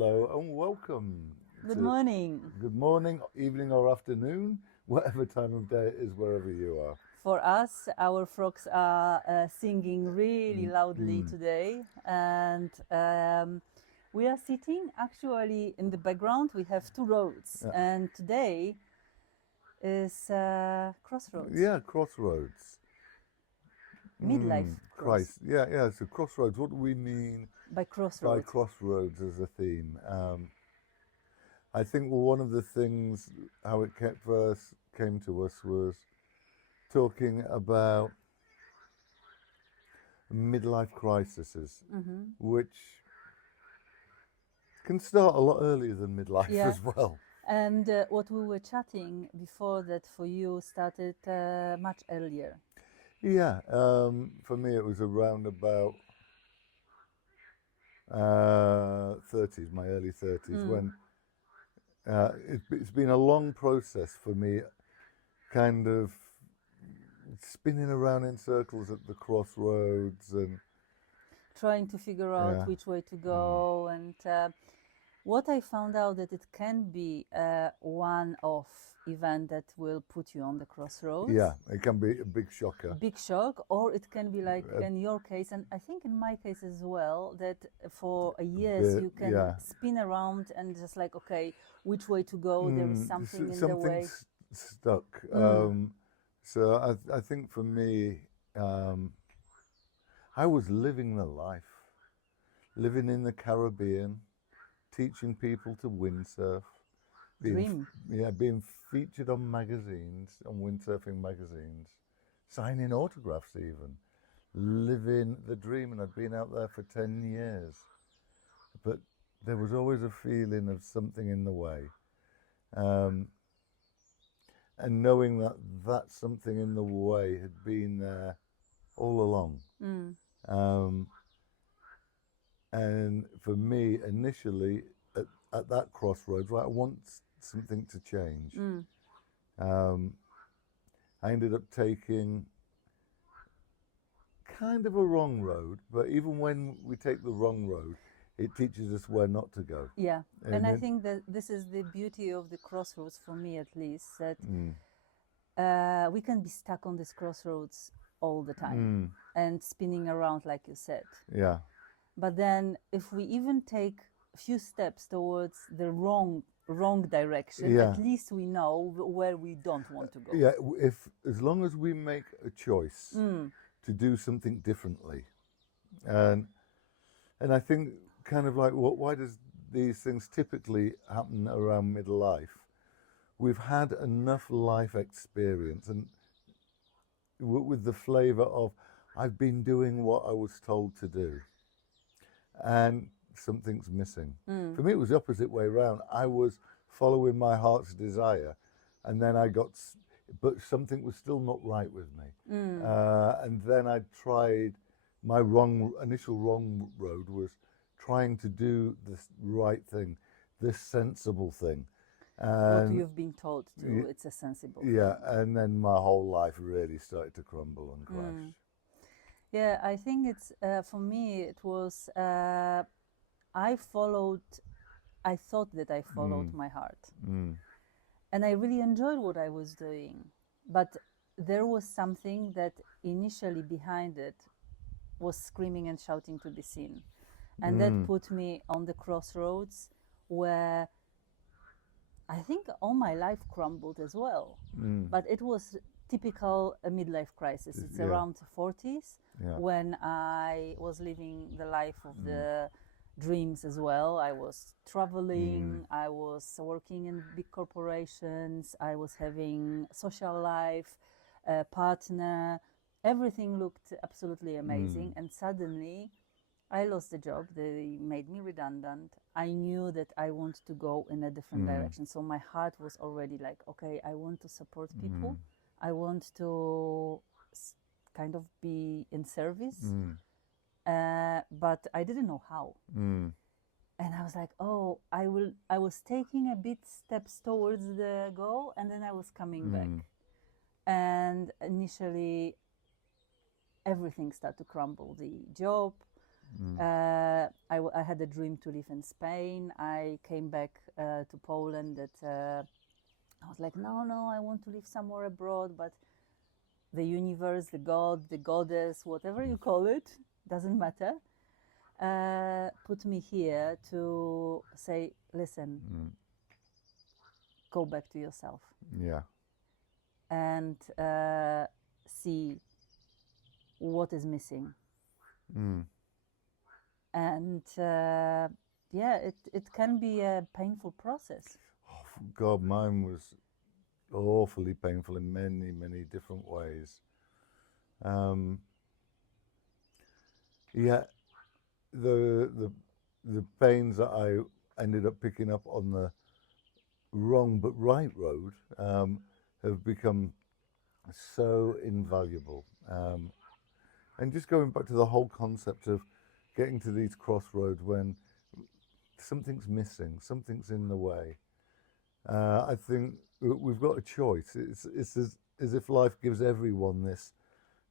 hello and welcome. Good morning. Good morning, evening or afternoon, whatever time of day it is, wherever you are. For us, our frogs are singing really loudly today, and we are sitting actually in the background. We have two roads, and today is Crossroads. Yeah, Crossroads. Midlife. Christ. Yeah. So Crossroads. What do we mean by Crossroads? By Crossroads as a theme? I think one of the things how it first came to us was talking about midlife crises, which can start a lot earlier than midlife as well. And what we were chatting before that for you started much earlier. Yeah, for me it was around about 30s, my early 30s, when it's been a long process for me, kind of spinning around in circles at the crossroads and trying to figure out which way to go. And what I found out that it can be one of event that will put you on the crossroads. Yeah, it can be a big shocker. Big shock, or it can be like in your case, and I think in my case as well, that for years you can spin around and just like, okay, which way to go? There is something in the way. Stuck. So I think for me, I was living the life, living in the Caribbean, teaching people to windsurf. Dream. Being featured on magazines, on windsurfing magazines, signing autographs even, living the dream. And I'd been out there for 10 years. But there was always a feeling of something in the way. And knowing that that something in the way had been there all along. And for me, initially, at that crossroads, I want something to change. I ended up taking kind of a wrong road, but even when we take the wrong road, it teaches us where not to go. Yeah, and I think that this is the beauty of the crossroads, for me at least, that we can be stuck on this crossroads all the time and spinning around, like you said. Yeah. But then if we even take a few steps towards the wrong direction, at least we know where we don't want to go. Yeah, as long as we make a choice to do something differently. And I think kind of like, why does these things typically happen around midlife? We've had enough life experience and with the flavor of, I've been doing what I was told to do. And something's missing. For me, it was the opposite way around. I was following my heart's desire, and then but something was still not right with me. And then I tried my initial wrong road was trying to do this right thing, this sensible thing. What you've been told to do, it's a sensible thing. Yeah, and then my whole life really started to crumble and crash. Yeah, I think it's, for me, it was, I thought that I followed my heart. And I really enjoyed what I was doing. But there was something that initially behind it was screaming and shouting to be seen. And that put me on the crossroads where I think all my life crumbled as well. But it was typical midlife crisis. It's around 40s when I was living the life of the dreams as well. I was traveling, I was working in big corporations, I was having social life, a partner. Everything looked absolutely amazing. And suddenly I lost the job. They made me redundant. I knew that I want to go in a different direction. So my heart was already like, okay, I want to support people. I want to kind of be in service, but I didn't know how. And I was like, oh, I was taking a bit steps towards the goal, and then I was coming back. And initially, everything started to crumble. The job, I had a dream to live in Spain. I came back to Poland. I was like, no, I want to live somewhere abroad. But the universe, the God, the goddess, whatever you call it, doesn't matter, put me here to say, listen, go back to yourself. Yeah. And see what is missing. And it can be a painful process. Oh, God, mine was awfully painful in many, many different ways. Yeah, the pains that I ended up picking up on the wrong but right road have become so invaluable. And just going back to the whole concept of getting to these crossroads when something's missing, something's in the way. I think we've got a choice. It's as if life gives everyone this.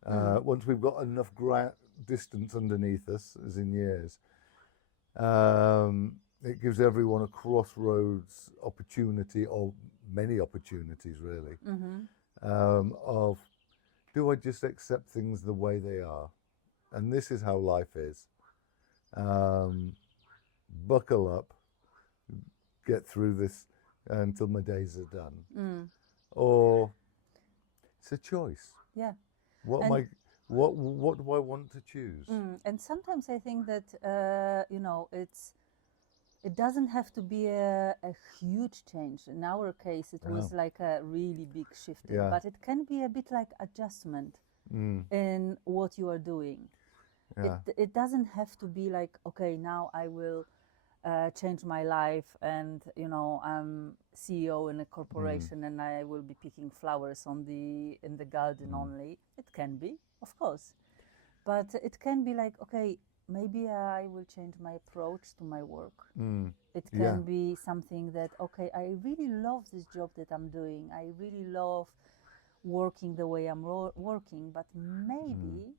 Once we've got enough distance underneath us, as in years, it gives everyone a crossroads opportunity, or many opportunities really, of do I just accept things the way they are? And this is how life is. Buckle up, get through this until my days are done. Or it's a choice. Yeah. What do I want to choose? And sometimes I think that it doesn't have to be a huge change. In our case, it was like a really big shift, but it can be a bit like adjustment in what you are doing. It doesn't have to be like, okay, now I will change my life, and I'm CEO in a corporation and I will be picking flowers in the garden only. It can be, of course, but it can be like, okay, maybe I will change my approach to my work. It can be something that, okay, I really love this job that I'm doing. I really love working the way I'm working, but maybe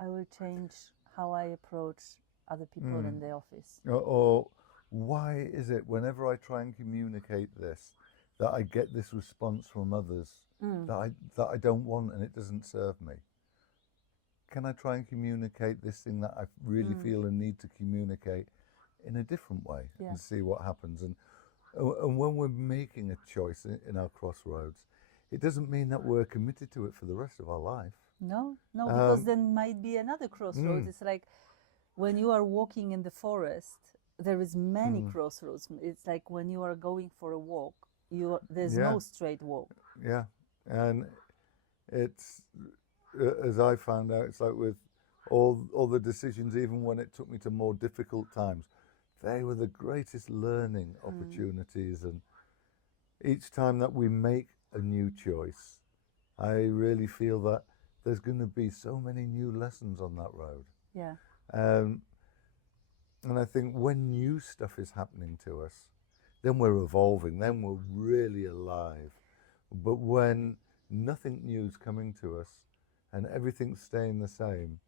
I will change how I approach other people in the office. Or why is it whenever I try and communicate this that I get this response from others that I don't want, and it doesn't serve me? Can I try and communicate this thing that I really feel and need to communicate in a different way and see what happens? And when we're making a choice in our crossroads, it doesn't mean that we're committed to it for the rest of our life. No, because then might be another crossroads. It's like when you are walking in the forest, there is many crossroads. It's like when you are going for a walk, there's no straight walk. Yeah, and it's, as I found out, it's like with all the decisions, even when it took me to more difficult times, they were the greatest learning opportunities. And each time that we make a new choice, I really feel that there's going to be so many new lessons on that road. Yeah. And I think when new stuff is happening to us, then we're evolving, then we're really alive. But when nothing new is coming to us and everything's staying the same,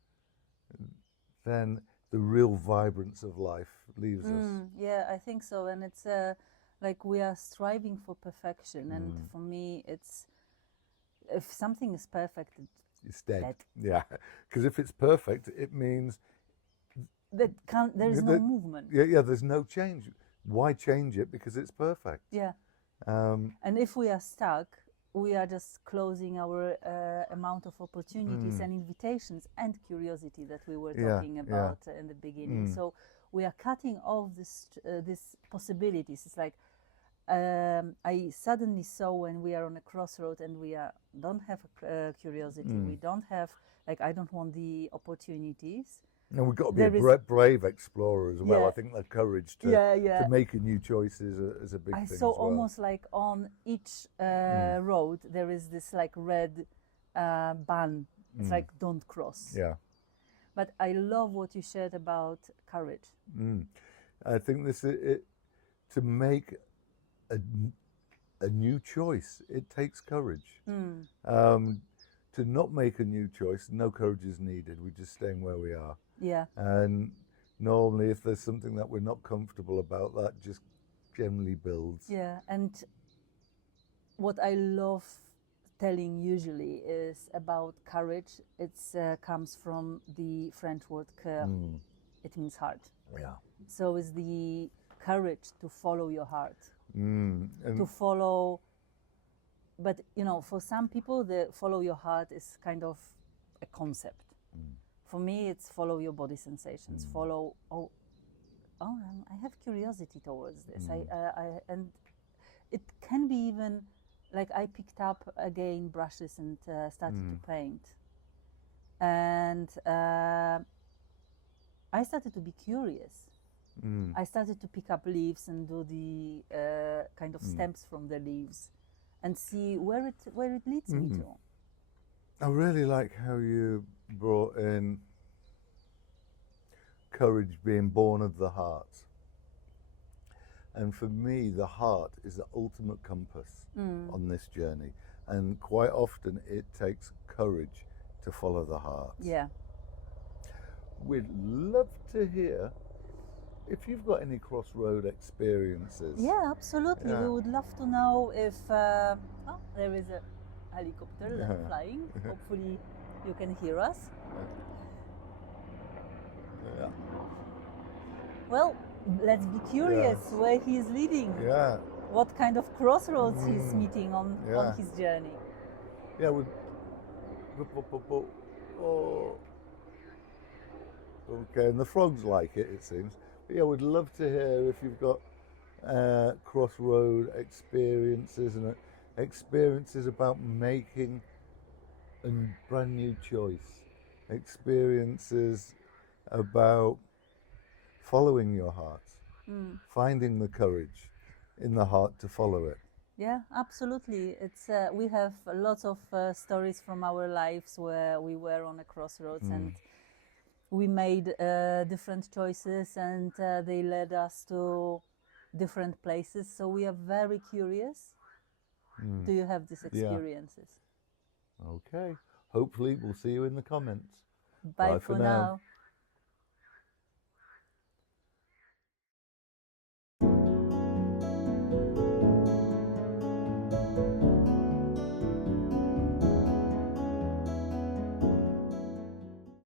then the real vibrance of life leaves us. Yeah, I think so. And it's like we are striving for perfection. And for me, it's, if something is perfect, It's dead. Yeah, because if it's perfect, it means there is no movement. Yeah, there's no change. Why change it? Because it's perfect. Yeah. And if we are stuck, we are just closing our amount of opportunities and invitations and curiosity that we were talking about in the beginning. So we are cutting off these possibilities. It's like I suddenly saw when we are on a crossroad and we don't have curiosity, we don't have, like, I don't want the opportunities. And we've got to be a brave explorer as well. Yeah. I think the courage to make a new choice is a big thing. I saw almost like on each road there is this like red band. It's like don't cross. Yeah. But I love what you shared about courage. I think this is to make a new choice. It takes courage. to not make a new choice, no courage is needed. We're just staying where we are. Yeah. And normally, if there's something that we're not comfortable about, that just generally builds. Yeah. And what I love telling usually is about courage. It comes from the French word cœur. It means heart. Yeah. So it's the courage to follow your heart, And to follow. But for some people, the follow your heart is kind of a concept. For me, it's follow your body sensations. Follow. I have curiosity towards this. And it can be even like I picked up again brushes and started to paint, and I started to be curious. I started to pick up leaves and do the kind of stems from the leaves, and see where it leads me to. I really like how you brought in courage being born of the heart. And for me, the heart is the ultimate compass on this journey. And quite often it takes courage to follow the heart. Yeah. We'd love to hear if you've got any crossroad experiences. Yeah, absolutely. Yeah. We would love to know if there is a helicopter flying. Hopefully you can hear us. Yeah. Well, let's be curious where he is leading. Yeah. What kind of crossroads he's meeting on his journey. Yeah, oh. Okay, and the frogs like it seems. But yeah, we'd love to hear if you've got crossroad experiences and experiences about making a brand new choice, experiences about following your heart, finding the courage in the heart to follow it. Yeah, absolutely. It's we have lots of stories from our lives where we were on a crossroads and we made different choices, and they led us to different places. So we are very curious. Do you have these experiences? Okay. Hopefully we'll see you in the comments. Bye for now.